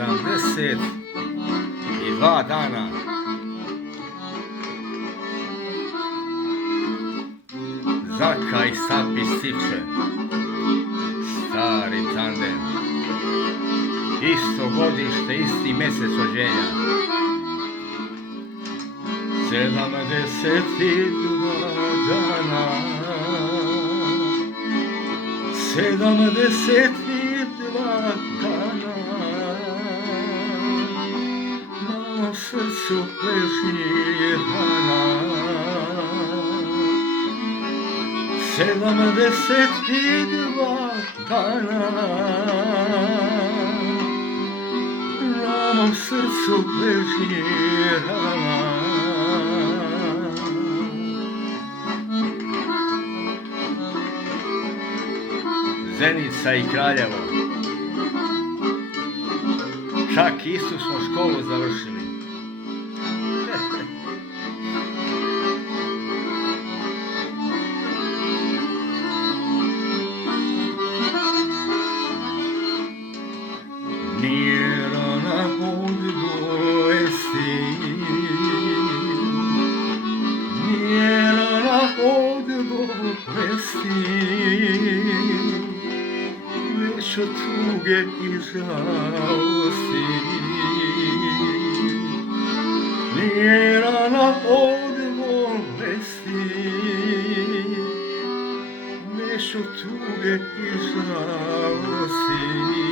72 dana. Zaka i Sapi Stipče, stari tandem, isto godište, isti mjesec rođenja. 72 dana, 72 dana, na srcu leži rana. 72 dana, na mom srcu leži rana. Zenica i Kraljevo, čak istu smo školu završili. Nije rana od bolesti, nije rana od bolesti, već od tuge i žalosti. Nije rana od bolesti, već od tuge i žalosti.